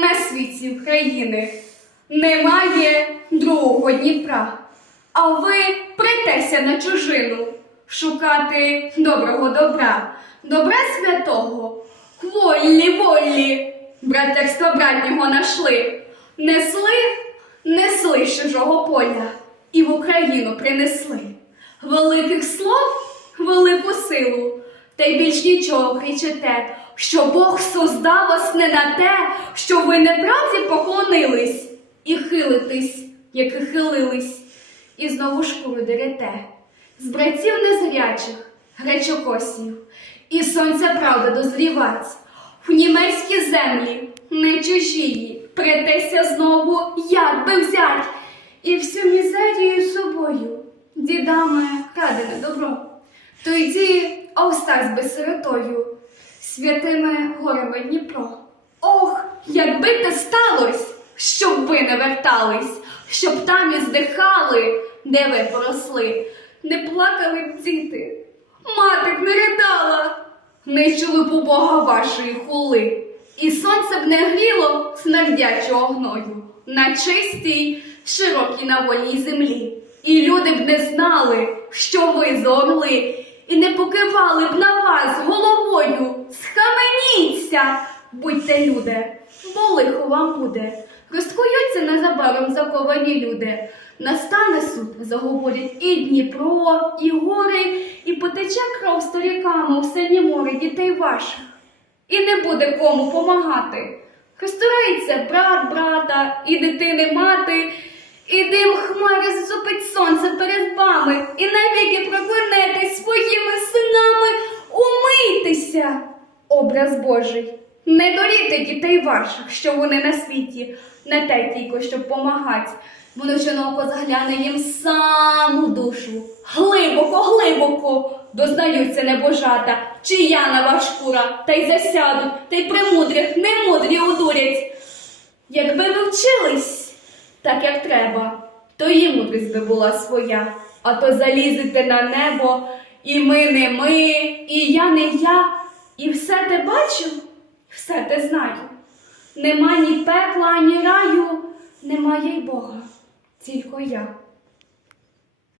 на світі України. Немає другого Дніпра. А ви притеся на чужину. Шукати доброго добра, добра святого, волі, волі, братерства братнього нашли, несли, несли з чужого поля і в Україну принесли. Великих слов, велику силу, та й більш нічого кричите, що Бог создав не на те, що ви неправді поклонились і хилитесь, як і хилились, і знову шкуру дерете. З братів незрячих, гречокосів, і сонця правда дозрівать. В німецькі землі, не чужії, притеся знову, як би взять, і всю мізерію собою, дідами крадене добро. То йди, Остась би сиротою, святими горами Дніпро. Якби те сталось, щоб ви не вертались, щоб там і здихали, де ви поросли, не плакали б діти, мати б не ридала, не чули б у Бога вашої хули, і сонце б не гріло смердячого гною на чистій, широкій на волій землі. І люди б не знали, що ви за орли, і не покивали б на вас головою. Схаменіться, будьте люди, бо лихо вам буде. Розкуються незабаром заковані люди. Настане суд, заговорять і Дніпро, і гори, і потече кров сторіками у синє море дітей ваших. І не буде кому помагати. Розторається брат брата, і дитини мати, і дим хмари зупить сонце перед вами, і навіки проклянетесь своїми синами, умийтеся, образ Божий. Не доріте дітей ваших, що вони на світі, не те тільки, щоб помагать. Воно жіноко загляне їм сам у душу. Глибоко, глибоко дознаються небожата, чия нова шкура, та й засядуть, та й примудрих, немудрі удурять. Якби ви вчились так, як треба, то і мудрість би була своя, а то залізете на небо, і ми не ми, і я не я, і все те бачу, все те знаю. Нема ні пекла, ні раю, немає й Бога, тільки я.